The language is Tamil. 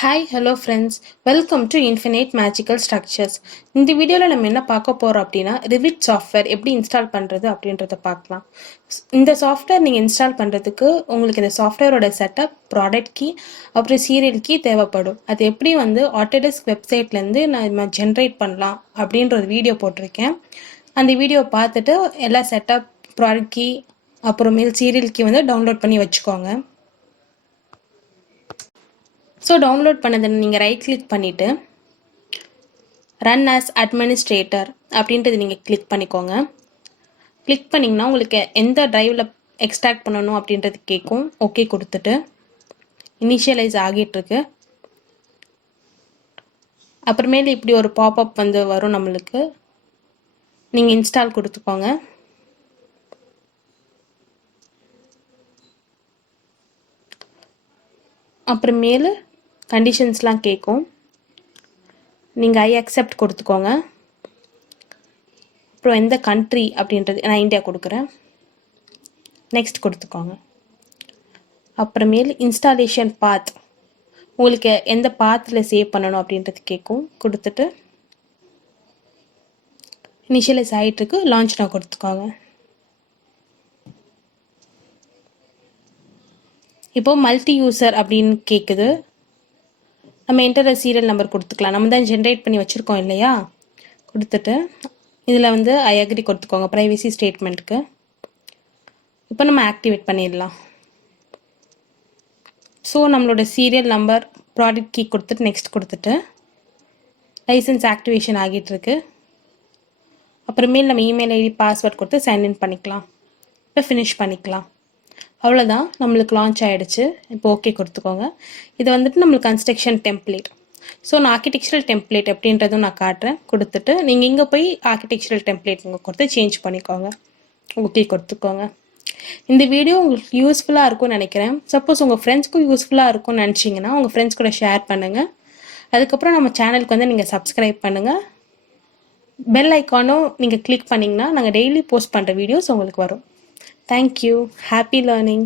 Hi hello friends, welcome to infinite magical structures. இந்த வீடியோவில் நம்ம என்ன பார்க்க போகிறோம் அப்படின்னா, ரிவிட் சாஃப்ட்வேர் எப்படி இன்ஸ்டால் பண்ணுறது அப்படின்றத பார்க்கலாம். இந்த சாஃப்ட்வேர் நீங்கள் இன்ஸ்டால் பண்ணுறதுக்கு உங்களுக்கு இந்த சாஃப்ட்வேரோட செட்டப், ப்ராடக்ட் கீ, அப்புறம் சீரியல் கீ தேவைப்படும். அது எப்படி ஆட்டோடெஸ்க் வெப்சைட்லேருந்து நம்ம ஜென்ரேட் பண்ணலாம் அப்படின்ற ஒரு வீடியோ போட்டிருக்கேன். அந்த வீடியோ பார்த்துட்டு எல்லா செட்டப், ப்ராடக்ட் கீ, அப்புறமேல் சீரியல் கீ டவுன்லோட் பண்ணி வச்சுக்கோங்க. ஸோ டவுன்லோட் பண்ணதை நீங்கள் ரைட் கிளிக் பண்ணிவிட்டு ரன் ஆஸ் அட்மினிஸ்ட்ரேட்டர் அப்படின்றது நீங்கள் கிளிக் பண்ணிக்கோங்க. கிளிக் பண்ணிங்கன்னா உங்களுக்கு எந்த ட்ரைவில் எக்ஸ்ட்ராக்ட் பண்ணணும் அப்படின்றது கேட்கும். ஓகே கொடுத்துட்டு இனிஷியலைஸ் ஆகிட்டுருக்கு. அப்புறமேல இப்படி ஒரு பாப்அப் வரும் நம்மளுக்கு. நீங்கள் இன்ஸ்டால் கொடுத்துக்கோங்க. அப்புறமேலு கண்டிஷன்ஸ்லாம் கேட்கும். நீங்கள் ஐ அக்செப்ட் கொடுத்துக்கோங்க. அப்புறம் எந்த கண்ட்ரி அப்படின்றது நான் இந்தியா கொடுக்குறேன். நெக்ஸ்ட் கொடுத்துக்கோங்க. அப்புறமேல் இன்ஸ்டாலேஷன் பாத் உங்களுக்கு எந்த பாத்தில் சேவ் பண்ணணும் அப்படின்றது கேட்கும். கொடுத்துட்டு இனிஷியலைஸ் ஆகிட்டுருக்கு. லான்ச் நான் கொடுத்துக்கோங்க. இப்போது மல்டி யூசர் அப்படின்னு கேட்குது. நம்ம என்டர் சீரியல் நம்பர் கொடுத்துக்கலாம். நம்ம தான் ஜென்ரேட் பண்ணி வச்சுருக்கோம் இல்லையா. கொடுத்துட்டு இதில் ஐ அக்ரி கொடுத்துக்கோங்க ப்ரைவசி ஸ்டேட்மெண்ட்டுக்கு. இப்போ நம்ம ஆக்டிவேட் பண்ணிடலாம். ஸோ நம்மளோட சீரியல் நம்பர், ப்ராடக்ட் கீ கொடுத்துட்டு நெக்ஸ்ட் கொடுத்துட்டு லைசன்ஸ் ஆக்டிவேஷன் ஆகிட்டுருக்கு. அப்புறமேல் நம்ம இமெயில் ஐடி, பாஸ்வேர்ட் கொடுத்து சைன்இன் பண்ணிக்கலாம். இப்போ ஃபினிஷ் பண்ணிக்கலாம். அவ்வளோதான், நம்மளுக்கு லான்ச் ஆகிடுச்சு. இப்போ ஓகே கொடுத்துக்கோங்க. இது நம்மளுக்கு கன்ஸ்ட்ரக்ஷன் டெம்ப்ளேட். ஸோ நான் ஆர்கிடெக்சரல் டெம்ப்ளேட் எப்படின்றதும் நான் காட்டுறேன். கொடுத்துட்டு நீங்கள் இங்கே போய் ஆர்கிடெக்சரல் டெம்ப்ளேட் கொடுத்து சேஞ்ச் பண்ணிக்கோங்க. ஓகே கொடுத்துக்கோங்க. இந்த வீடியோ உங்களுக்கு யூஸ்ஃபுல்லாக இருக்கும்னு நினைக்கிறேன். சப்போஸ் உங்கள் ஃப்ரெண்ட்ஸ்க்கும் யூஸ்ஃபுல்லாக இருக்கும்னு நினச்சிங்கன்னா உங்கள் ஃப்ரெண்ட்ஸ் கூட ஷேர் பண்ணுங்கள். அதுக்கப்புறம் நம்ம சேனலுக்கு நீங்கள் சப்ஸ்கிரைப் பண்ணுங்கள். பெல் ஐக்கானும் நீங்கள் கிளிக் பண்ணிங்கன்னா நாங்கள் டெய்லி போஸ்ட் பண்ணுற வீடியோஸ் உங்களுக்கு வரும். Thank you. Happy learning.